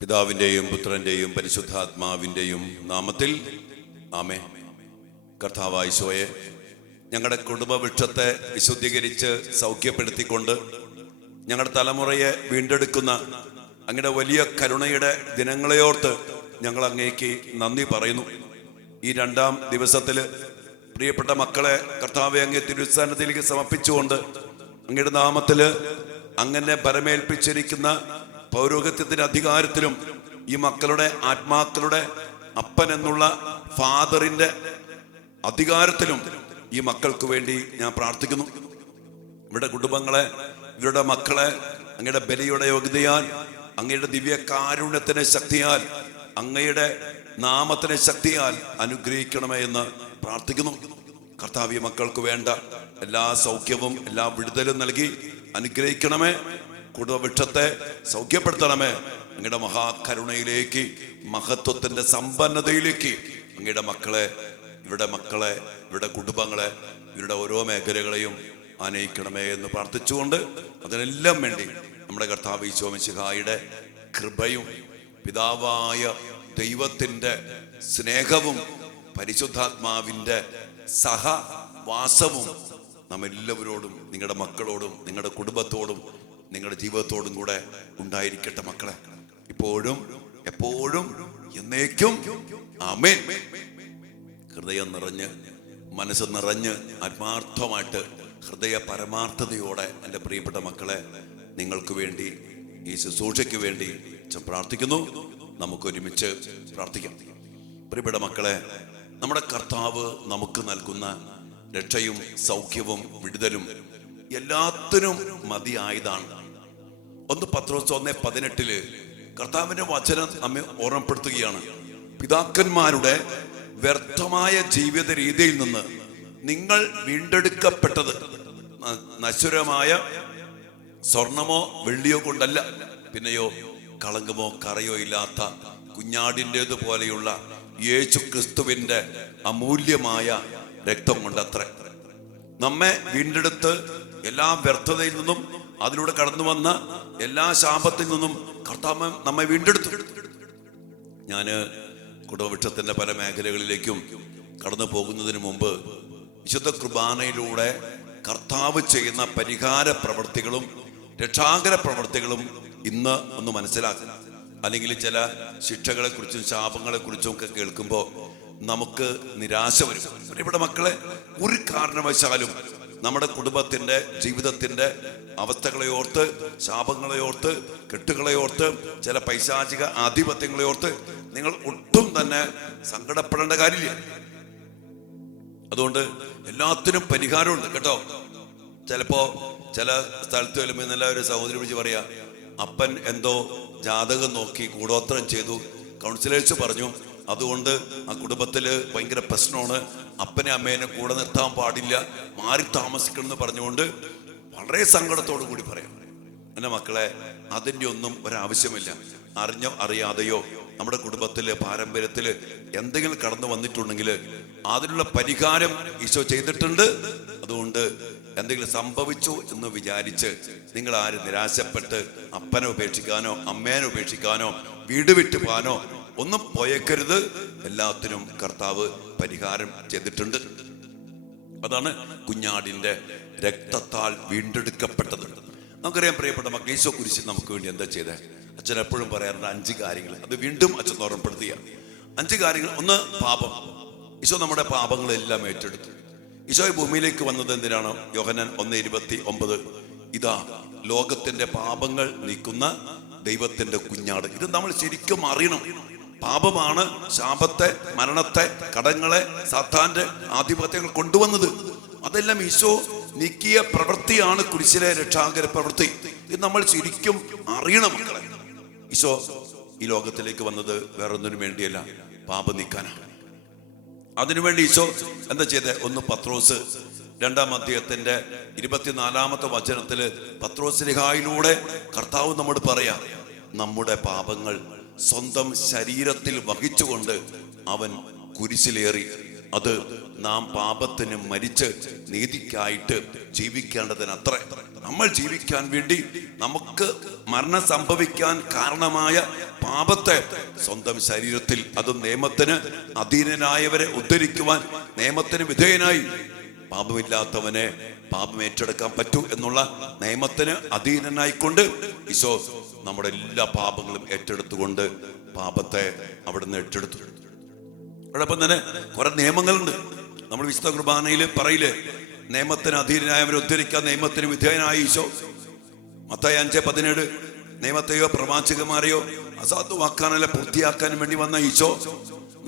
പിതാവിൻ്റെയും പുത്രൻ്റെയും പരിശുദ്ധാത്മാവിൻ്റെയും നാമത്തിൽ ആമേൻ. കർത്താവായ ഈശോയെ, ഞങ്ങളുടെ കുടുംബവൃക്ഷത്തെ വിശുദ്ധീകരിച്ച് സൗഖ്യപ്പെടുത്തിക്കൊണ്ട് ഞങ്ങളുടെ തലമുറയെ വീണ്ടെടുക്കുന്ന അങ്ങയുടെ വലിയ കരുണയുടെ ദിനങ്ങളെയോർത്ത് ഞങ്ങൾ അങ്ങേക്ക് നന്ദി പറയുന്നു. ഈ രണ്ടാം ദിവസത്തിൽ പ്രിയപ്പെട്ട മക്കളെ കർത്താവെ അങ്ങേ തിരുസന്നിധിയിലേക്ക് സമർപ്പിച്ചുകൊണ്ട് അങ്ങയുടെ നാമത്തിൽ അങ്ങനെ പരമേൽപ്പിച്ചിരിക്കുന്ന പൗരോഹിത്യത്തിന്റെ അധികാരത്തിലും ഈ മക്കളുടെ ആത്മാക്കളുടെ അപ്പൻ എന്നുള്ള ഫാദറിന്റെ അധികാരത്തിലും ഈ മക്കൾക്ക് വേണ്ടി ഞാൻ പ്രാർത്ഥിക്കുന്നു. ഇവരുടെ കുടുംബങ്ങളെ, ഇവരുടെ മക്കളെ അങ്ങയുടെ ബലിയുടെ യോഗ്യതയാൽ, അങ്ങയുടെ ദിവ്യ കാരുണ്യത്തിന്റെ ശക്തിയാൽ, അങ്ങയുടെ നാമത്തിന്റെ ശക്തിയാൽ അനുഗ്രഹിക്കണമേ എന്ന് പ്രാർത്ഥിക്കുന്നു. കർത്താവ് മക്കൾക്ക് വേണ്ട എല്ലാ സൗഖ്യവും എല്ലാ വിടുതലും നൽകി അനുഗ്രഹിക്കണമേ. കുടുംബവൃക്ഷത്തെ സൗഖ്യപ്പെടുത്തണമേ. അങ്ങയുടെ മഹാകരുണയിലേക്ക്, മഹത്വത്തിന്റെ സമ്പന്നതയിലേക്ക് അങ്ങയുടെ മക്കളെ, ഇവരുടെ കുടുംബങ്ങളെ, ഇവരുടെ ഓരോ മേഖലകളെയും ആനയിക്കണമേ എന്ന് പ്രാർത്ഥിച്ചുകൊണ്ട് അതിനെല്ലാം വേണ്ടി നമ്മുടെ കർത്താവ് ഈശോ മിശിഹായുടെ കൃപയും പിതാവായ ദൈവത്തിന്റെ സ്നേഹവും പരിശുദ്ധാത്മാവിന്റെ സഹവാസവും നമ്മെല്ലാവരോടും, നിങ്ങളുടെ മക്കളോടും, നിങ്ങളുടെ കുടുംബത്തോടും, നിങ്ങളുടെ ജീവിതത്തോടും കൂടെ ഉണ്ടായിരിക്കട്ടെ മക്കളെ, ഇപ്പോഴും എപ്പോഴും എന്നേക്കും ആമേൻ. ഹൃദയം നിറഞ്ഞ്, മനസ്സ് നിറഞ്ഞ്, ആത്മാർത്ഥമായിട്ട്, ഹൃദയ പരമാർത്ഥതയോടെ എൻ്റെ പ്രിയപ്പെട്ട മക്കളെ നിങ്ങൾക്ക് വേണ്ടി, ഈ ശുശ്രൂഷയ്ക്ക് വേണ്ടി പ്രാർത്ഥിക്കുന്നു. നമുക്കൊരുമിച്ച് പ്രാർത്ഥിക്കാം. പ്രിയപ്പെട്ട മക്കളെ, നമ്മുടെ കർത്താവ് നമുക്ക് നൽകുന്ന രക്ഷയും സൗഖ്യവും വിടുതലും എല്ലാത്തിനും മതിയായതാണ്. 1 പത്രോസ് 1:18 കർത്താവിന്റെ വചനം നമ്മെ ഓർമ്മപ്പെടുത്തുകയാണ്. പിതാക്കന്മാരുടെ വ്യർത്ഥമായ ജീവിത രീതിയിൽ നിന്ന് നിങ്ങൾ വീണ്ടെടുക്കപ്പെട്ടത് നശ്വരമായ സ്വർണമോ വെള്ളിയോ കൊണ്ടല്ല, പിന്നെയോ കളങ്കമോ കറയോ ഇല്ലാത്ത കുഞ്ഞാടിൻ്റെത് പോലെയുള്ള യേശു ക്രിസ്തുവിന്റെ അമൂല്യമായ രക്തം കൊണ്ടത്രേ. നമ്മെ വീണ്ടെടുത്ത് എല്ലാ വ്യർത്ഥതയിൽ നിന്നും, അതിലൂടെ കടന്നു വന്ന എല്ലാ ശാപത്തിൽ നിന്നും കർത്താവ് നമ്മെ വീണ്ടെടുത്തു. ഞാൻ കുടുംബവൃക്ഷത്തിന്റെ പല മേഖലകളിലേക്കും കടന്നു പോകുന്നതിന് മുമ്പ് വിശുദ്ധ കുർബാനയിലൂടെ കർത്താവ് ചെയ്യുന്ന പരിഹാര പ്രവൃത്തികളും രക്ഷാകര പ്രവൃത്തികളും ഇന്ന് ഒന്ന് മനസ്സിലാക്കുക. അല്ലെങ്കിൽ ചില ശിക്ഷകളെ കുറിച്ചും ശാപങ്ങളെ കുറിച്ചും ഒക്കെ കേൾക്കുമ്പോൾ നമുക്ക് നിരാശ വരും. ഇവിടെ മക്കളെ, ഒരു കാരണവശാലും നമ്മുടെ കുടുംബത്തിന്റെ ജീവിതത്തിന്റെ അവസ്ഥകളെ ഓർത്ത്, ശാപങ്ങളെ ഓർത്ത്, കെട്ടുകളെ ഓർത്ത്, ചില പൈശാചിക ആധിപത്യങ്ങളെ ഓർത്ത് നിങ്ങൾ ഒട്ടും തന്നെ സങ്കടപ്പെടേണ്ട കാര്യമില്ല. അതുകൊണ്ട് എല്ലാത്തിനും പരിഹാരമുണ്ട് കേട്ടോ. ചിലപ്പോ ചില സ്ഥലത്ത് വരുമ്പോൾ ഇന്നലെ ഒരു സഹോദരി വിളിച്ച് പറയാ, അപ്പൻ എന്തോ ജാതകം നോക്കി കൂടോത്രം ചെയ്തു, കൗൺസിലേഴ്സ് പറഞ്ഞു, അതുകൊണ്ട് ആ കുടുംബത്തില് ഭയങ്കര പ്രശ്നമാണ്, അപ്പനെ അമ്മേനെ കൂടെ നിർത്താൻ പാടില്ല, മാറി താമസിക്കണം എന്ന് പറഞ്ഞുകൊണ്ട് വളരെ സങ്കടത്തോടു കൂടി പറയാം. എൻ്റെ മക്കളെ, അതിൻ്റെ ഒന്നും ഒരാവശ്യമില്ല. അറിഞ്ഞോ അറിയാതെയോ നമ്മുടെ കുടുംബത്തില്, പാരമ്പര്യത്തില് എന്തെങ്കിലും കടന്നു വന്നിട്ടുണ്ടെങ്കിൽ അതിനുള്ള പരിഹാരം ഈശോ ചെയ്തിട്ടുണ്ട്. അതുകൊണ്ട് എന്തെങ്കിലും സംഭവിച്ചു എന്ന് വിചാരിച്ച് നിങ്ങൾ ആരും നിരാശപ്പെട്ട് അപ്പനെ ഉപേക്ഷിക്കാനോ അമ്മേനെ ഉപേക്ഷിക്കാനോ വീട് വിട്ടു പോകാനോ ഒന്നും പോയേക്കരുത്. എല്ലാത്തിനും കർത്താവ് പരിഹാരം ചെയ്തിട്ടുണ്ട്. അതാണ് കുഞ്ഞാടിന്റെ രക്തത്താൽ വീണ്ടെടുക്കപ്പെട്ടത്. നമുക്കറിയാം പ്രിയപ്പെട്ട മക്കൾ, ഈശോ കുരിശിൽ നമുക്ക് വേണ്ടി എന്താ ചെയ്തേ? അച്ഛൻ എപ്പോഴും പറയാറുണ്ട് 5 കാര്യങ്ങൾ. അത് വീണ്ടും അച്ഛൻ ഓർമ്മപ്പെടുത്തിയ 5 കാര്യങ്ങൾ. ഒന്ന്, പാപം. ഈശോ നമ്മുടെ പാപങ്ങളെല്ലാം ഏറ്റെടുത്തു. ഈശോ ഭൂമിയിലേക്ക് വന്നത് എന്തിനാണ്? യോഹന്നാൻ 1:29 ഇതാ ലോകത്തിന്റെ പാപങ്ങൾ നീക്കുന്ന ദൈവത്തിന്റെ കുഞ്ഞാട്. ഇത് നമ്മൾ ശരിക്കും അറിയണം. പാപമാണ് ശാപത്തെ, മരണത്തെ, കടങ്ങളെ, സാത്താന്റെ ആധിപത്യങ്ങൾ കൊണ്ടുവന്നത്. അതെല്ലാം ഈശോ നീക്കിയ പ്രവൃത്തിയാണ് കുരിശിലെ രക്ഷാകര പ്രവൃത്തി. ഇത് നമ്മൾ ശരിക്കും അറിയണം മക്കളെ. ഈശോ ഈ ലോകത്തിലേക്ക് വന്നത് വേറൊന്നിനു വേണ്ടിയല്ല, പാപം നീക്കാനാണ്. അതിനുവേണ്ടി ഈശോ എന്താ ചെയ്തേ? 1 പത്രോസ് 2-ാം അധ്യായത്തിന്റെ 24-ാമത്തെ വചനത്തില് പത്രോസ്ലിഹായിലൂടെ കർത്താവ് നമ്മോട് പറയാ, നമ്മുടെ പാപങ്ങൾ സ്വന്തം ശരീരത്തിൽ വഹിച്ചുകൊണ്ട് അവൻ കുരിശിലേറി. അത് നാം പാപത്തിന് മരിച്ച് നീതിക്കായിട്ട് ജീവിക്കേണ്ടതിനത്രേ. നമ്മൾ ജീവിക്കാൻ വേണ്ടി, നമുക്ക് മരണം സംഭവിക്കാൻ കാരണമായ പാപത്തെ സ്വന്തം ശരീരത്തിൽ, അതും നിയമത്തിന് അധീനനായവരെ ഉദ്ധരിക്കുവാൻ നിയമത്തിന് വിധേയനായി. പാപമില്ലാത്തവനെ പാപം ഏറ്റെടുക്കാൻ പറ്റൂ എന്നുള്ള നിയമത്തിന് അധീനനായിക്കൊണ്ട് ഈശോ നമ്മുടെ എല്ലാ പാപങ്ങളും ഏറ്റെടുത്തുകൊണ്ട് പാപത്തെ അവിടുന്ന് ഏറ്റെടുത്തു. അതോടൊപ്പം തന്നെ കുറെ നിയമങ്ങളുണ്ട്. നമ്മൾ വിശുദ്ധ കുർബാനയിൽ പറയില്ലേ, നിയമത്തിന് അധീനനായവരെ ഉദ്ധരിക്കാൻ നിയമത്തിന് വിധേയനായ ഈശോ. മത്തായി 5:17 നിയമത്തെയോ പ്രവാചകന്മാരെയോ അസാധുവാക്കാനല്ല പൂർത്തിയാക്കാനും വേണ്ടി വന്ന ഈശോ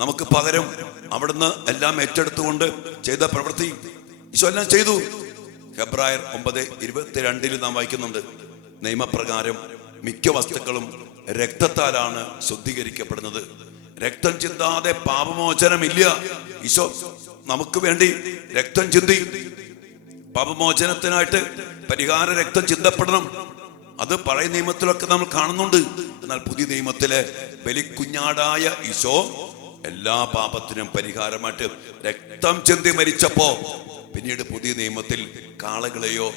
നമുക്ക് പകരം അവിടുന്ന് എല്ലാം ഏറ്റെടുത്തുകൊണ്ട് ചെയ്ത പ്രവൃത്തി ഈശോ എല്ലാം ചെയ്തു. ഹെബ്രായർ 9:22 നാം വായിക്കുന്നുണ്ട്, നിയമപ്രകാരം മിക്ക വസ്തുക്കളും രക്തത്താലാണ് ശുദ്ധീകരിക്കപ്പെടുന്നത്. രക്തം ചിന്താതെ പാപമോചനമില്ല. ഈശോ നമുക്ക് വേണ്ടി രക്തം ചിന്തി. പാപമോചനത്തിനായിട്ട് പരിഹാര രക്തം ചിന്തപ്പെടണം. അത് പഴയ നിയമത്തിലൊക്കെ നമ്മൾ കാണുന്നുണ്ട്. എന്നാൽ പുതിയ നിയമത്തിലെ ബലിക്കുഞ്ഞാടായ ഈശോ എല്ലാ പാപത്തിനും പരിഹാരമായിട്ട് രക്തം ചിന്തി മരിച്ചപ്പോ, പിന്നീട് പുതിയ നിയമത്തിൽ കാളകളെയോ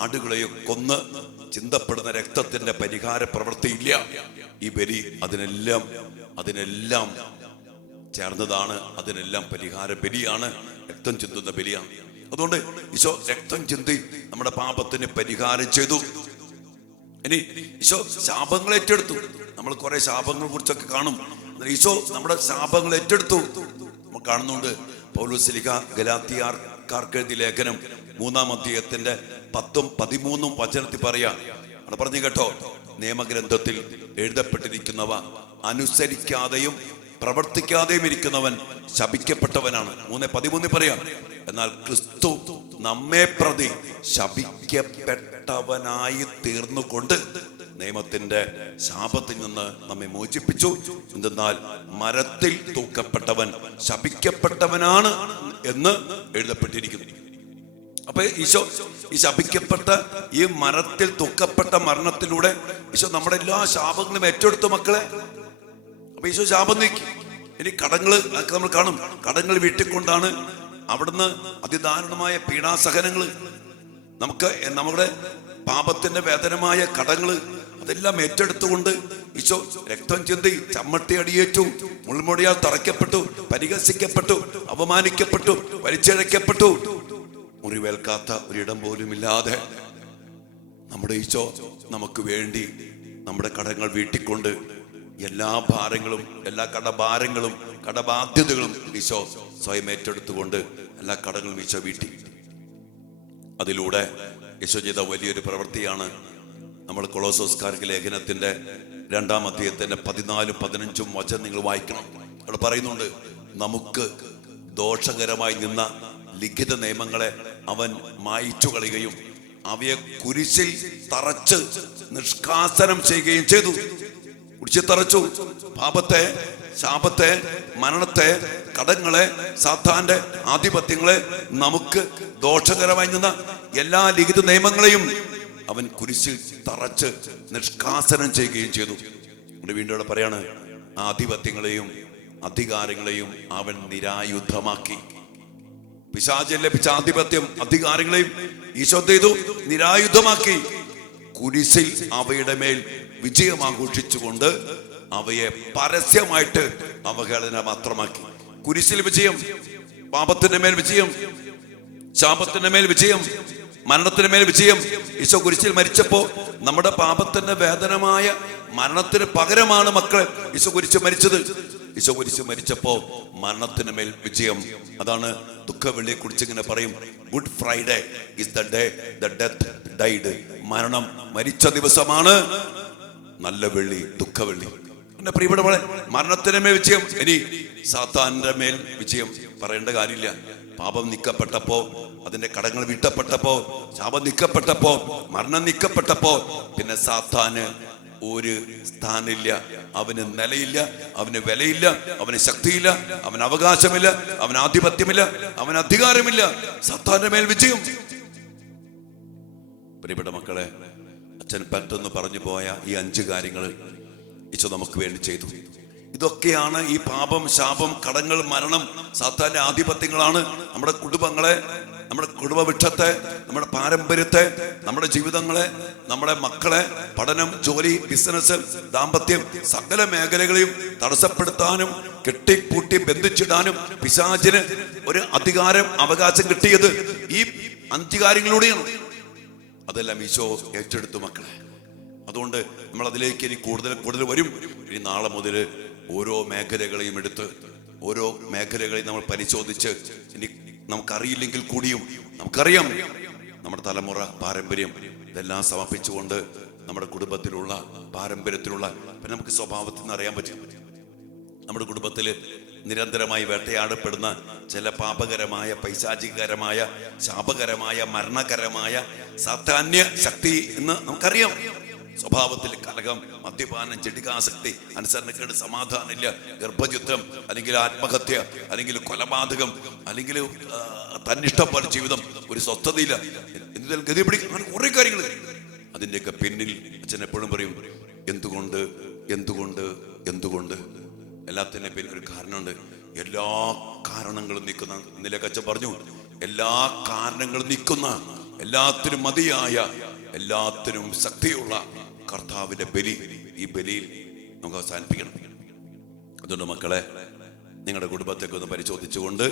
ആടുകളെയോ കൊന്ന് ചിന്തപ്പെടുന്ന രക്തത്തിന്റെ പരിഹാര പ്രവൃത്തിയില്ല. ഈ ബലി അതിനെല്ലാം ചേർന്നതാണ്. അതിനെല്ലാം പരിഹാര ബലിയാണ്, രക്തം ചിന്തുന്ന ബലിയാണ്. അതുകൊണ്ട് ഈശോ രക്തം ചിന്തി നമ്മുടെ പാപത്തിന് പരിഹാരം ചെയ്തു. ഇനി ഈശോ ശാപങ്ങൾ ഏറ്റെടുത്തു. നമ്മൾ കുറെ ശാപങ്ങളെ കുറിച്ചൊക്കെ കാണും. ഈശോ നമ്മുടെ ശാപങ്ങൾ ഏറ്റെടുത്തു. നമ്മൾ കാണുന്നുണ്ട്. പൗലോസ് ശ്ലീഹ ഗലാത്യക്കാർക്ക് എഴുതിയ ലേഖനം 3-ാം അധ്യായത്തിന്റെ 10-13 വചനത്തിൽ പറയാ, അവിടെ പറഞ്ഞു കേട്ടോ, നിയമഗ്രന്ഥത്തിൽ എഴുതപ്പെട്ടിരിക്കുന്നവ അനുസരിക്കാതെയും പ്രവർത്തിക്കാതെയും ഇരിക്കുന്നവൻ ശപിക്കപ്പെട്ടവനാണ്. 3:13 പറയാം. എന്നാൽ ക്രിസ്തു നമ്മെ പ്രതി ശപിക്കപ്പെട്ടവനായി തീർന്നുകൊണ്ട് നിയമത്തിന്റെ ശാപത്തിൽ നിന്ന് നമ്മെ മോചിപ്പിച്ചു. എന്തെന്നാൽ മരത്തിൽ തൂക്കപ്പെട്ടവൻ ശപിക്കപ്പെട്ടവനാണ് എന്ന് എഴുതപ്പെട്ടിരിക്കുന്നു. അപ്പൊ ഈശോ ഈ ശപിക്കപ്പെട്ട ഈ മരത്തിൽ തൂക്കപ്പെട്ട മരണത്തിലൂടെ ഈശോ നമ്മുടെ എല്ലാ ശാപങ്ങളും ഏറ്റെടുത്തു മക്കളെ. അപ്പൊ ഈശോ ശാപം നീക്കി. ഇനി കടങ്ങള് നമ്മൾ കാണും. കടങ്ങൾ വീട്ടിക്കൊണ്ടാണ് അവിടുന്ന് അതിദാരുണമായ പീഡാസഹനങ്ങള്, നമുക്ക് നമ്മുടെ പാപത്തിന്റെ വേദനമായ കടങ്ങള് അതെല്ലാം ഏറ്റെടുത്തുകൊണ്ട് ഈശോ രക്തം ചിന്തി ചമ്മട്ടി അടിയേറ്റു, മുൾമുടിയാൽ തറയ്ക്കപ്പെട്ടു, പരിഹസിക്കപ്പെട്ടു, അപമാനിക്കപ്പെട്ടു, വലിച്ചിഴക്കപ്പെട്ടു. മുറിവേൽക്കാത്ത ഒരിടം പോലും ഇല്ലാതെ നമ്മുടെ ഈശോ നമുക്ക് വേണ്ടി നമ്മുടെ കടങ്ങൾ വീട്ടിക്കൊണ്ട് എല്ലാ ഭാരങ്ങളും, എല്ലാ കടഭാരങ്ങളും കടബാധ്യതകളും ഈശോ സ്വയം ഏറ്റെടുത്തുകൊണ്ട് എല്ലാ കടങ്ങളും ഈശോ വീട്ടി. അതിലൂടെ ഈശോ ചെയ്ത വലിയൊരു പ്രവൃത്തിയാണ് നമ്മൾ കൊളോസോസ്കാർക്ക് ലേഖനത്തിന്റെ 2-ാം അധ്യായത്തിന്റെ 14-15 വചനം നിങ്ങൾ വായിക്കണം. അവിടെ പറയുന്നുണ്ട്, നമുക്ക് ദോഷകരമായി നിന്ന ലിഖിത നിയമങ്ങളെ അവൻ മായിച്ചു കളയുകയും അവയെ കുരിശിൽ തറച്ച് നിഷ്കാസനം ചെയ്യുകയും ചെയ്തു. കുരിശിൽ തറച്ചു. പാപത്തെ, ശാപത്തെ, മരണത്തെ, കടങ്ങളെ, സാത്താന്റെ ആധിപത്യങ്ങളെ, നമുക്ക് ദോഷകരമായി നിന്ന എല്ലാ ലിഖിത നിയമങ്ങളെയും അവൻ കുരിശിൽ തറച്ച് നിഷ്കാസനം ചെയ്യുകയും ചെയ്തു. വീണ്ടും ഇവിടെ പറയാണ്, ആധിപത്യങ്ങളെയും അധികാരങ്ങളെയും അവൻ നിരായുധമാക്കി. പിശാചിന് ലഭിച്ച ആധിപത്യം, അധികാരങ്ങളെയും ഈശോ ചെയ്തു നിരായുധമാക്കി. കുരിശിൽ അവയുടെ മേൽ വിജയം ആഘോഷിച്ചുകൊണ്ട് അവയെ പരസ്യമായിട്ട് അവഹേളന മാത്രമാക്കി. കുരിശിൽ വിജയം, പാപത്തിന്റെ മേൽ വിജയം, ശാപത്തിന്റെ മേൽ വിജയം, മരണത്തിന് മേൽ വിജയം. ഈശോ കുരിശിൽ മരിച്ചപ്പോ നമ്മുടെ പാപത്തിന്റെ വേദനമായ മരണത്തിന് പകരമാണ് മക്കളെ ഈശോ കുരിശ് മരിച്ചത്. ഈശോ കുരിശ് മരിച്ചപ്പോ മരണത്തിന് മേൽ വിജയം. അതാണ് ദുഃഖവെള്ളിയെ കുറിച്ച് ഇങ്ങനെ പറയും, good Friday is the day the death died. മരണം മരിച്ച ദിവസമാണ് നല്ല വെള്ളി, ദുഃഖവെള്ളി. എന്റെ പ്രിയപ്പെട്ട പോലെ മരണത്തിന് മേൽ വിജയം. ഇനി സാത്താന്റെ മേൽ വിജയം പറയേണ്ട കാര്യമില്ല. പാപം നീക്കപ്പെട്ടപ്പോ, അതിന്റെ കടങ്ങൾ വീട്ടപ്പെട്ടപ്പോ, ശാപം നീക്കപ്പെട്ടപ്പോ, മരണം നീക്കപ്പെട്ടപ്പോ പിന്നെ സാത്താന് ഒരു സ്ഥാനമില്ല, അവന് നിലയില്ല, അവന് വിലയില്ല, അവന് ശക്തിയില്ല, അവന് അവകാശമില്ല, അവന് ആധിപത്യമില്ല, അവന് അധികാരമില്ല. സാത്താന്റെ മേൽ വിജയം. പ്രിയപ്പെട്ട മക്കളെ, അച്ഛൻ പെട്ടെന്ന് പറഞ്ഞു പോയ ഈ 5 കാര്യങ്ങൾ ഈശോ നമുക്ക് വേണ്ടി ചെയ്തു. ഇതൊക്കെയാണ് ഈ പാപം, ശാപം, കടങ്ങൾ, മരണം, സാത്താന്റെ ആധിപത്യങ്ങളാണ് നമ്മുടെ കുടുംബങ്ങളെ നമ്മുടെ കുടുംബവൃക്ഷത്തെ, നമ്മുടെ പാരമ്പര്യത്തെ, നമ്മുടെ ജീവിതങ്ങളെ, നമ്മുടെ മക്കളെ, പഠനം, ജോലി, ബിസിനസ്, ദാമ്പത്യം, സകല മേഖലകളെയും തടസ്സപ്പെടുത്താനും കെട്ടിപ്പൂട്ടി ബന്ധിച്ചിടാനും പിശാചിന് ഒരു അധികാരം, അവകാശം കിട്ടിയത് ഈ 5 കാര്യങ്ങളിലൂടെയാണ്. അതെല്ലാം ഈശോ ഏറ്റെടുത്തു മക്കളെ. അതുകൊണ്ട് നമ്മൾ അതിലേക്ക് ഇനി കൂടുതൽ വരും. ഇനി നാളെ മുതൽ ഓരോ മേഖലകളെയും എടുത്ത് ഓരോ മേഖലകളെയും നമ്മൾ പരിശോധിച്ച്, ഇനി നമുക്കറിയില്ലെങ്കിൽ കൂടിയും നമുക്കറിയാം നമ്മുടെ തലമുറ പാരമ്പര്യം ഇതെല്ലാം സമർപ്പിച്ചുകൊണ്ട് നമ്മുടെ കുടുംബത്തിലുള്ള പാരമ്പര്യത്തിലുള്ള പിന്നെ നമുക്ക് സ്വഭാവത്തിൽ നിന്ന് അറിയാൻ പറ്റും. നമ്മുടെ കുടുംബത്തിൽ നിരന്തരമായി വേട്ടയാടപ്പെടുന്ന ചില പാപകരമായ, പൈശാചികരമായ, ശാപകരമായ, മരണകരമായ സാധാന്യ ശക്തി എന്ന് നമുക്കറിയാം. സ്വഭാവത്തിൽ കലഹം, മദ്യപാനം, ജഡികാസക്തി, അനുസരണക്കേട്, സമാധാനമില്ല, ഗർഭചിത്രം, അല്ലെങ്കിൽ ആത്മഹത്യ, അല്ലെങ്കിൽ കൊലപാതകം, അല്ലെങ്കിൽ തന്നിഷ്ടം പോലെ ജീവിതം, ഒരു സ്വസ്ഥതയില്ല, എന്തെങ്കിലും ഗതി പിടിക്കും, അങ്ങനെ കുറെ കാര്യങ്ങൾ. അതിൻ്റെയൊക്കെ പിന്നിൽ അച്ഛൻ എപ്പോഴും പറയും, എന്തുകൊണ്ട് എന്തുകൊണ്ട് എന്തുകൊണ്ട്. എല്ലാത്തിൻ്റെ പിന്നിൽ ഒരു കാരണമുണ്ട്. എല്ലാ കാരണങ്ങളും നീക്കുന്ന, ഇന്നലെ അച്ഛൻ പറഞ്ഞു, എല്ലാ കാരണങ്ങളും നീക്കുന്ന, എല്ലാത്തിനും മതിയായ, എല്ലാത്തിനും ശക്തിയുള്ള കർത്താവിന്റെ ബലി, ഈ ബലിയിൽ നമുക്ക് അവസാനിപ്പിക്കണം. അതുകൊണ്ട് മക്കളെ, നിങ്ങളുടെ കുടുംബത്തെയൊക്കെ ഒന്ന് പരിശോധിച്ചുകൊണ്ട്,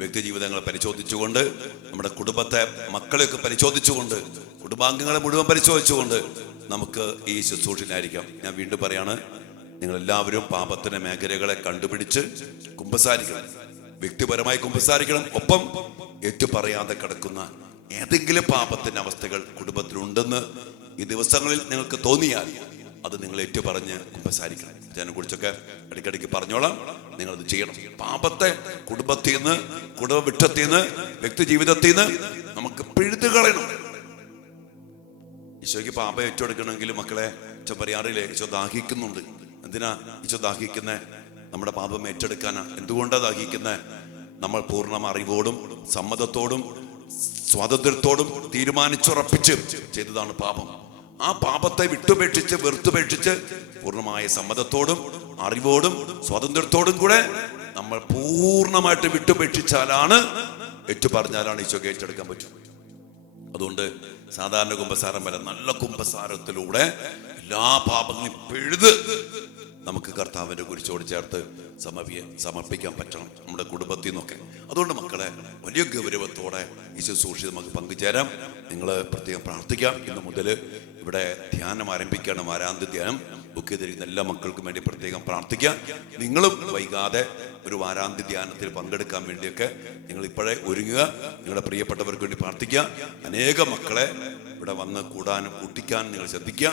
വ്യക്തി ജീവിതങ്ങളെ പരിശോധിച്ചുകൊണ്ട്, നമ്മുടെ കുടുംബത്തെ, മക്കളെയൊക്കെ പരിശോധിച്ചുകൊണ്ട്, കുടുംബാംഗങ്ങളെ മുഴുവൻ പരിശോധിച്ചുകൊണ്ട് നമുക്ക് ഈ ശുശ്രൂഷയിലായിരിക്കാം. ഞാൻ വീണ്ടും പറയാണ്, നിങ്ങളെല്ലാവരും പാപത്തിന്റെ മേഖലകളെ കണ്ടുപിടിച്ച് കുമ്പസാരിക്കണം. വ്യക്തിപരമായി കുമ്പസാരിക്കണം. ഒപ്പം ഏറ്റുപറയാതെ കിടക്കുന്ന ഏതെങ്കിലും പാപത്തിന്റെ അവസ്ഥകൾ കുടുംബത്തിലുണ്ടെന്ന് ഈ ദിവസങ്ങളിൽ നിങ്ങൾക്ക് തോന്നിയാൽ അത് നിങ്ങൾ ഏറ്റുപറഞ്ഞ് കുമ്പസാരിക്കണം. അതിനെ കുറിച്ചൊക്കെ ഇടയ്ക്കിടയ്ക്ക് പറഞ്ഞോളാം. നിങ്ങളത് ചെയ്യണം. പാപത്തെ കുടുംബത്തിൽ നിന്ന്, കുടുംബവൃക്ഷത്തിൽ നിന്ന്, വ്യക്തി ജീവിതത്തിൽ നിന്ന് നമുക്ക് പിഴുതുകളയണം. ഈശോയ്ക്ക് പാപം ഏറ്റെടുക്കണമെങ്കിൽ മക്കളെ, ഈശോ പറയാറില്ലേ, ഈശോ ദാഹിക്കുന്നുണ്ട്. എന്തിനാ ഈശോ ദാഹിക്കുന്നത്? നമ്മുടെ പാപം ഏറ്റെടുക്കാനാ. എന്തുകൊണ്ടാണ് ദാഹിക്കുന്നത്? നമ്മൾ പൂർണ്ണ അറിവോടും സമ്മതത്തോടും സ്വാതന്ത്ര്യത്തോടും തീരുമാനിച്ചുറപ്പിച്ച് ചെയ്തതാണ് പാപം. ആ പാപത്തെ വിട്ടുപേക്ഷിച്ച്, വെറുത്തുപേക്ഷിച്ച്, പൂർണ്ണമായ സമ്മതത്തോടും അറിവോടും സ്വാതന്ത്ര്യത്തോടും കൂടെ നമ്മൾ പൂർണ്ണമായിട്ട് വിട്ടുപേക്ഷിച്ചാലാണ്, ഏറ്റുപറഞ്ഞാലാണ് ഈശോയ്ക്ക് ഏറ്റെടുക്കാൻ പറ്റും. അതുകൊണ്ട് സാധാരണ കുമ്പസാരം വരെ നല്ല കുമ്പസാരത്തിലൂടെ എല്ലാ പാപങ്ങളും പിഴുത് നമുക്ക് കർത്താവിന്റെ കുരിശോട് ചേർത്ത് സമർപ്പിക്കാൻ പറ്റണം, നമ്മുടെ കുടുംബത്തിൽ നിന്നൊക്കെ. അതുകൊണ്ട് മക്കളെ, വലിയ ഗൗരവത്തോടെ ഈ ശുശ്രൂഷ നമുക്ക് പങ്കുചേരാം. നിങ്ങൾ പ്രത്യേകം പ്രാർത്ഥിക്കാം. ഇന്ന് മുതൽ ഇവിടെ ധ്യാനം ആരംഭിക്കുകയാണ്, വാരാന്ത്യ ധ്യാനം. ബുക്ക് ചെയ്തിരിക്കുന്ന എല്ലാ മക്കൾക്കും വേണ്ടി പ്രത്യേകം പ്രാർത്ഥിക്കാം. നിങ്ങളും വൈകാതെ ഒരു വാരാന്ത്യ ധ്യാനത്തിൽ പങ്കെടുക്കാൻ വേണ്ടിയൊക്കെ നിങ്ങൾ ഇപ്പോഴേ ഒരുങ്ങുക. നിങ്ങളുടെ പ്രിയപ്പെട്ടവർക്ക് വേണ്ടി പ്രാർത്ഥിക്കുക. അനേകം മക്കളെ ഇവിടെ വന്ന് കൂടാനും കൂട്ടിക്കാനും നിങ്ങൾ ശ്രദ്ധിക്കുക.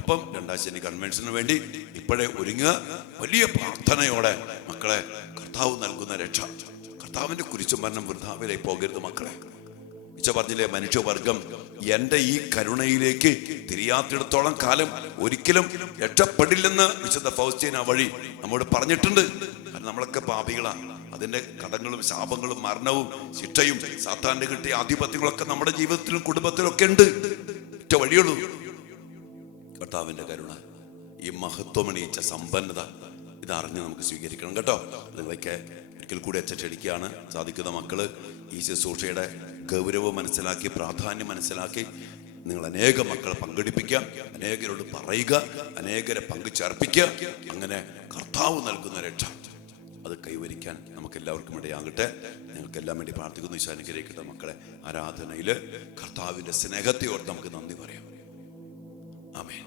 ഒപ്പം 2ാം ശനി കൺവെൻഷന് വേണ്ടി ഇപ്പോഴേ ഒരുങ്ങുക. വലിയ പ്രാർത്ഥനയോടെ മക്കളെ, കർത്താവ് നൽകുന്ന രക്ഷ, കർത്താവിന്റെ കുരിശും മരണം വൃഥാവിലായി പോകരുത് മക്കളെ. ഈശോ പറഞ്ഞില്ലേ, മനുഷ്യവർഗം എന്റെ ഈ കരുണയിലേക്ക് തിരിയാത്തിടത്തോളം കാലം ഒരിക്കലും രക്ഷപ്പെടില്ലെന്ന് വിശുദ്ധ ഫൗസ്റ്റീന വഴി നമ്മോട് പറഞ്ഞിട്ടുണ്ട്. കാരണം നമ്മളൊക്കെ പാപികളാണ്. അതിന്റെ കടങ്ങളും ശാപങ്ങളും മരണവും ശിക്ഷയും സാത്താന്റെ കിട്ടിയ ആധിപത്യങ്ങളൊക്കെ നമ്മുടെ ജീവിതത്തിലും കുടുംബത്തിലും ഒക്കെ ഉണ്ട്. ഒറ്റ വഴിയുള്ളൂ, കർത്താവിന്റെ കരുണ, ഈ മഹത്വമണിയിച്ച സമ്പന്നത, ഇതറിഞ്ഞ് നമുക്ക് സ്വീകരിക്കണം കേട്ടോ. നിങ്ങളൊക്കെ ഒരിക്കൽ കൂടി അച്ഛൻ ക്ഷണിക്കുകയാണ്. സാധിക്കുന്ന മക്കള് ഈ ശുശ്രൂഷയുടെ ഗൗരവം മനസ്സിലാക്കി, പ്രാധാന്യം മനസ്സിലാക്കി നിങ്ങൾ അനേകം മക്കളെ പങ്കെടുപ്പിക്കുക, അനേകരോട് പറയുക, അനേകരെ പങ്കുചേർപ്പിക്കുക. അങ്ങനെ കർത്താവ് നൽകുന്ന രക്ഷ അത് കൈവരിക്കാൻ നമുക്ക് എല്ലാവർക്കും ഇടയാകട്ടെ. ഞങ്ങൾക്കെല്ലാം വേണ്ടി പ്രാർത്ഥിക്കുന്നു. ഈശോ അനുഗ്രഹിക്കട്ടെ മക്കളെ. ആരാധനയില് കർത്താവിന്റെ സ്നേഹത്തെയോട് നമുക്ക് നന്ദി പറയാം. ആമേൻ.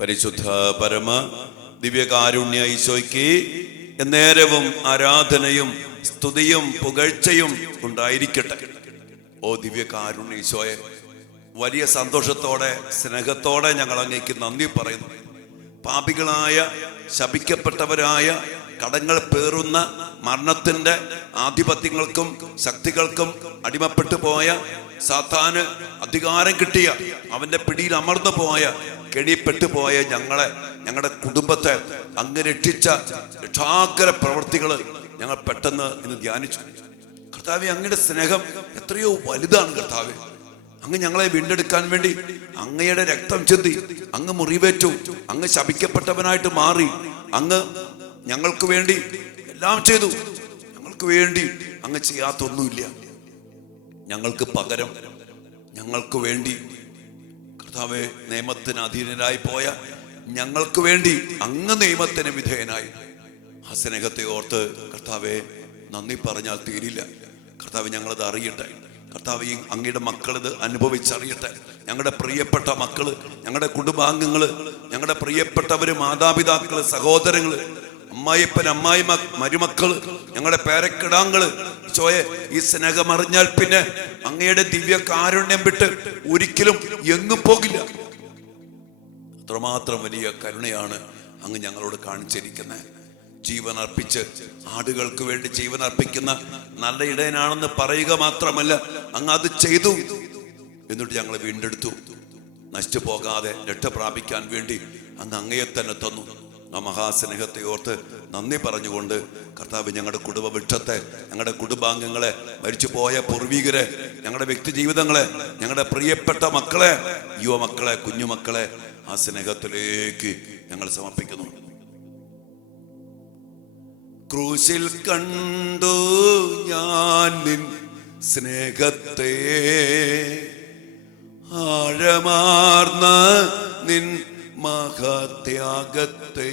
പരിശുദ്ധ പരമ ദിവ്യകാരുണ്യ ഈശോയ്ക്ക് നേരവും ആരാധനയും സ്തുതിയും പുകഴ്ചയും ഉണ്ടായിരിക്കട്ടെ. ഓ ദിവ്യകാരുണ്യ ഈശോയെ, വലിയ സന്തോഷത്തോടെ സ്നേഹത്തോടെ ഞങ്ങൾ അങ്ങേക്ക് നന്ദി പറയുന്നു. പാപികളായ, ശപിക്കപ്പെട്ടവരായ, കടങ്ങൾ പേറുന്ന, മരണത്തിന്റെ ആധിപത്യങ്ങൾക്കും ശക്തികൾക്കും അടിമപ്പെട്ടു പോയ, സാത്താന് അധികാരം കിട്ടിയ, അവന്റെ പിടിയിൽ അമർന്നു പോയ, കെണിപ്പെട്ടു പോയ ഞങ്ങളെ, ഞങ്ങളുടെ കുടുംബത്തെ അങ്ങ് രക്ഷിച്ച രക്ഷാകര പ്രവൃത്തികള് ഞങ്ങൾ പെട്ടെന്ന് ഇന്ന് ധ്യാനിച്ചു. കർത്താവേ, അങ്ങയുടെ സ്നേഹം എത്രയോ വലുതാണ് കർത്താവേ. അങ്ങ് ഞങ്ങളെ വീണ്ടെടുക്കാൻ വേണ്ടി അങ്ങയുടെ രക്തം ചിന്തി, അങ്ങ് മുറിവേറ്റു, അങ്ങ് ശപിക്കപ്പെട്ടവനായിട്ട് മാറി, അങ്ങ് ഞങ്ങൾക്ക് വേണ്ടി എല്ലാം ചെയ്തു. ഞങ്ങൾക്ക് വേണ്ടി അങ്ങ് ചെയ്യാത്തൊന്നുമില്ല. ഞങ്ങൾക്ക് പകരം ഞങ്ങൾക്ക് വേണ്ടി കർത്താവേ, നിയമത്തിന് അധീനരായി പോയ ഞങ്ങൾക്ക് വേണ്ടി അങ്ങ് നിയമത്തിന് വിധേയനായി. ആ സ്നേഹത്തെ ഓർത്ത് കർത്താവെ നന്ദി പറഞ്ഞാൽ തീരില്ല. കർത്താവ് ഞങ്ങളത് അറിയട്ടെ. കർത്താവ് ഈ അങ്ങയുടെ മക്കളിത് അനുഭവിച്ചറിയട്ടെ. ഞങ്ങളുടെ പ്രിയപ്പെട്ട മക്കള്, ഞങ്ങളുടെ കുടുംബാംഗങ്ങള്, ഞങ്ങളുടെ പ്രിയപ്പെട്ടവര്, മാതാപിതാക്കള്, സഹോദരങ്ങള്, അമ്മായിപ്പൻ, അമ്മായിമ, മരുമക്കള്, ഞങ്ങളുടെ പേരക്കിടാങ്ങള്, ഈശോയെ ഈ സ്നേഹം അറിഞ്ഞാൽ പിന്നെ അങ്ങയുടെ ദിവ്യ കാരുണ്യം വിട്ട് ഒരിക്കലും എങ്ങും പോകില്ല. അത്രമാത്രം വലിയ കരുണയാണ് അങ്ങ് ഞങ്ങളോട് കാണിച്ചിരിക്കുന്നത്. ജീവൻ അർപ്പിച്ച് ആടുകൾക്ക് വേണ്ടി ജീവൻ അർപ്പിക്കുന്ന നല്ല ഇടയനാണെന്ന് പറയുക മാത്രമല്ല, അങ്ങ് അത് ചെയ്തു. എന്നിട്ട് ഞങ്ങളെ വീണ്ടെടുത്തു. നശിച്ചു പോകാതെ രക്ഷ പ്രാപിക്കാൻ വേണ്ടി അങ്ങ് അങ്ങയെ തന്നെ തന്നു. ആ മഹാസ്നേഹത്തെ ഓർത്ത് നന്ദി പറഞ്ഞുകൊണ്ട് കർത്താവ് ഞങ്ങളുടെ കുടുംബ വൃക്ഷത്തെ, ഞങ്ങളുടെ കുടുംബാംഗങ്ങളെ, മരിച്ചു പോയ പൂർവികരെ, ഞങ്ങളുടെ വ്യക്തി ജീവിതങ്ങളെ, ഞങ്ങളുടെ പ്രിയപ്പെട്ട മക്കളെ, യുവമക്കളെ, കുഞ്ഞുമക്കളെ ആ സ്നേഹത്തിലേക്ക് ഞങ്ങൾ സമർപ്പിക്കുന്നു. ക്രൂശിൽ കണ്ടു ഞാൻ നിൻ സ്നേഹത്തെ, ആഴമാർന്ന നിൻ മഹത്യാഗത്തെ,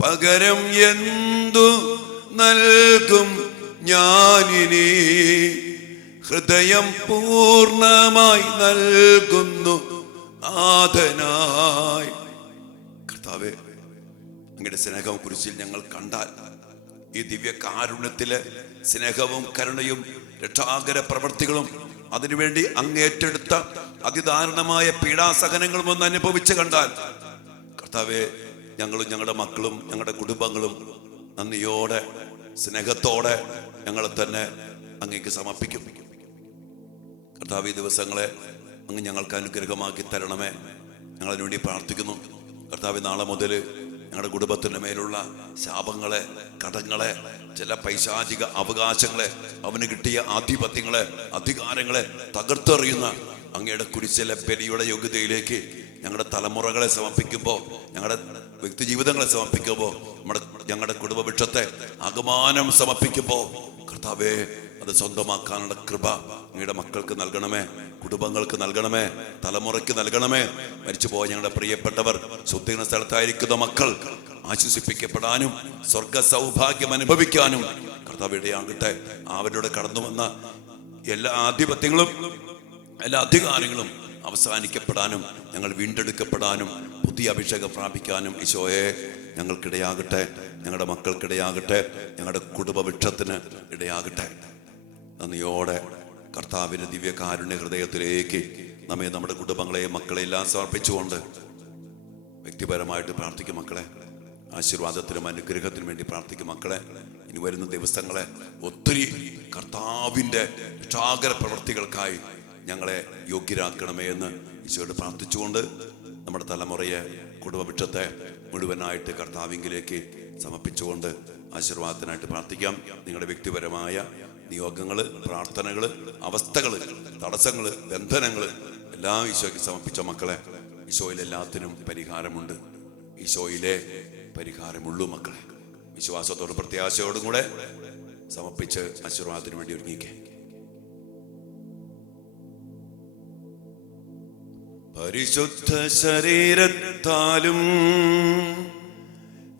പകരം എന്തു നൽകും ഞാനിനി, ഹൃദയം പൂർണ്ണമായി നൽകുന്നു നാഥനായി. കർത്താവേ, അങ്ങയുടെ സ്നേഹം കുരിശിൽ ഞങ്ങൾ കണ്ടാൽ, ഈ ദിവ്യ കാരുണ്യത്തിലെ സ്നേഹവും കരുണയും രക്ഷാകര പ്രവൃത്തികളും അതിനുവേണ്ടി അങ്ങേറ്റെടുത്ത അതിദാരുണമായ പീഡാസഹനങ്ങളും ഒന്ന് അനുഭവിച്ച് കണ്ടാൽ, കർത്താവേ, ഞങ്ങളും ഞങ്ങളുടെ മക്കളും ഞങ്ങളുടെ കുടുംബങ്ങളും നന്ദിയോടെ സ്നേഹത്തോടെ ഞങ്ങളെ തന്നെ അങ്ങേക്ക് സമർപ്പിക്കും. കർത്താവ്, ഈ ദിവസങ്ങളെ അങ്ങ് ഞങ്ങൾക്ക് അനുഗ്രഹമാക്കി തരണമേ. ഞങ്ങളതിനു വേണ്ടി പ്രാർത്ഥിക്കുന്നു. കർത്താവ്, നാളെ മുതൽ ഞങ്ങളുടെ കുടുംബത്തിൻ്റെ മേലുള്ള ശാപങ്ങളെ, കടങ്ങളെ, ചില പൈശാചിക അവകാശങ്ങളെ, അവന് കിട്ടിയ ആധിപത്യങ്ങളെ, അധികാരങ്ങളെ തകർത്തെറിയുന്ന അങ്ങയുടെ കുരിശിലെ ബലിയുടെ യോഗ്യതയിലേക്ക് ഞങ്ങളുടെ തലമുറകളെ സമർപ്പിക്കുമ്പോൾ, ഞങ്ങളുടെ വ്യക്തി ജീവിതങ്ങളെ സമർപ്പിക്കുമ്പോൾ, ഞങ്ങളുടെ കുടുംബ വൃക്ഷത്തെ അകമാനം സമർപ്പിക്കുമ്പോൾ, കർത്താവേ, അത് സ്വന്തമാക്കാനുള്ള കൃപ അങ്ങയുടെ മക്കൾക്ക് നൽകണമേ, കുടുംബങ്ങൾക്ക് നൽകണമേ, തലമുറയ്ക്ക് നൽകണമേ. മരിച്ചുപോയ ഞങ്ങളുടെ പ്രിയപ്പെട്ടവർ, ശുദ്ധീകരണ സ്ഥലത്തായിരിക്കുന്ന മക്കൾ ആശ്വസിപ്പിക്കപ്പെടാനും സ്വർഗ സൗഭാഗ്യം അനുഭവിക്കാനും കർത്താവ് ഇടയാകട്ടെ. അവരുടെ കടന്നു വന്ന എല്ലാ ആധിപത്യങ്ങളും എല്ലാ അധികാരങ്ങളും അവസാനിക്കപ്പെടാനും ഞങ്ങൾ വീണ്ടെടുക്കപ്പെടാനും പുതിയ അഭിഷേകം പ്രാപിക്കാനും ഈശോയെ ഞങ്ങൾക്കിടയാകട്ടെ, ഞങ്ങളുടെ മക്കൾക്കിടയാകട്ടെ, ഞങ്ങളുടെ കുടുംബ വൃക്ഷത്തിന് ഇടയാകട്ടെ. നന്ദിയോടെ കർത്താവിൻ്റെ ദിവ്യകാരുണ്യ ഹൃദയത്തിലേക്ക് നമ്മെ, നമ്മുടെ കുടുംബങ്ങളെയും മക്കളെയെല്ലാം സമർപ്പിച്ചുകൊണ്ട് വ്യക്തിപരമായിട്ട് പ്രാർത്ഥിക്കും. മക്കളെ, ആശീർവാദത്തിനും അനുഗ്രഹത്തിനും വേണ്ടി പ്രാർത്ഥിക്കും. മക്കളെ, ഇനി വരുന്ന ദിവസങ്ങളെ ഒത്തിരി കർത്താവിൻ്റെ രക്ഷാകര പ്രവൃത്തികൾക്കായി ഞങ്ങളെ യോഗ്യരാക്കണമേ എന്ന് ഈശോയോട് പ്രാർത്ഥിച്ചുകൊണ്ട് നമ്മുടെ തലമുറയെ, കുടുംബവൃക്ഷത്തെ മുഴുവനായിട്ട് കർത്താവിങ്കിലേക്ക് സമർപ്പിച്ചുകൊണ്ട് ആശീർവാദത്തിനായിട്ട് പ്രാർത്ഥിക്കാം. നിങ്ങളുടെ വ്യക്തിപരമായ നിയോഗങ്ങൾ, പ്രാർത്ഥനകൾ, അവസ്ഥകൾ, തടസ്സങ്ങൾ, ബന്ധനങ്ങൾ എല്ലാം ഈശോയ്ക്ക് സമർപ്പിച്ച മക്കളെ, ഈശോയിൽ എല്ലാത്തിനും പരിഹാരമുണ്ട്. ഈശോയിലെ പരിഹാരമുള്ളൂ മക്കളെ. വിശ്വാസത്തോടും പ്രത്യാശയോടും കൂടെ സമർപ്പിച്ച് ആശീർവാദത്തിന് വേണ്ടി ഒരുങ്ങിക്കേ. പരിശുദ്ധ ശരീരത്താലും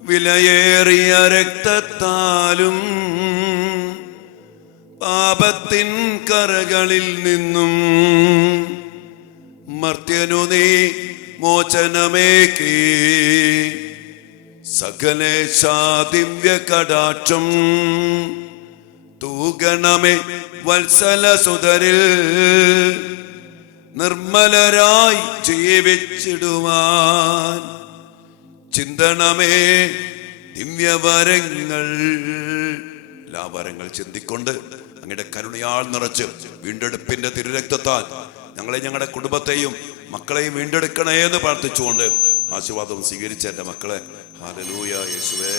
വിലയേറിയ രക്തത്താലും പാപത്തിൻ കറകളിൽ നിന്നും മർത്യനു നീ മോചനമേകി, സകലേശാ ദിവ്യ കടാക്ഷം തൂകണമേ വത്സല സുതരിൽ, നിർമ്മലരായി ജീവിച്ചിടുവാൻ ചിന്തണമേ ദിവ്യവരങ്ങൾ. എല്ലാ വരങ്ങൾ ചിന്തിക്കൊണ്ട് അങ്ങയുടെ കരുണയാൽ നിറച്ച് വീണ്ടെടുപ്പിന്റെ തിരുരക്തത്താൽ ഞങ്ങളെ, ഞങ്ങളുടെ കുടുംബത്തെയും മക്കളെയും വീണ്ടെടുക്കണേ എന്ന് പ്രാർത്ഥിച്ചുകൊണ്ട് ആശീർവാദം സ്വീകരിച്ച എൻ്റെ മക്കളെ, ഹല്ലേലൂയ യേശുവേ.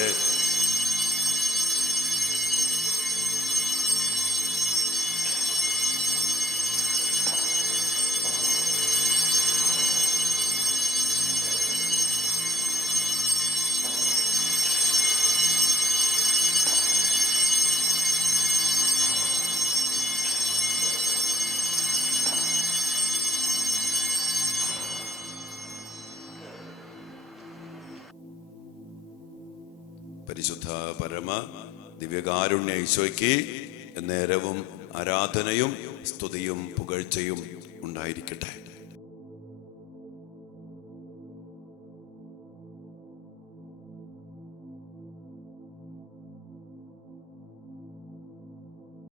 പരിശുദ്ധ പരമ ദിവ്യകാരുണ്യ ഈശോയ്ക്ക് നേരവും ആരാധനയും സ്തുതിയും പുകഴ്ചയും ഉണ്ടായിരിക്കട്ടെ.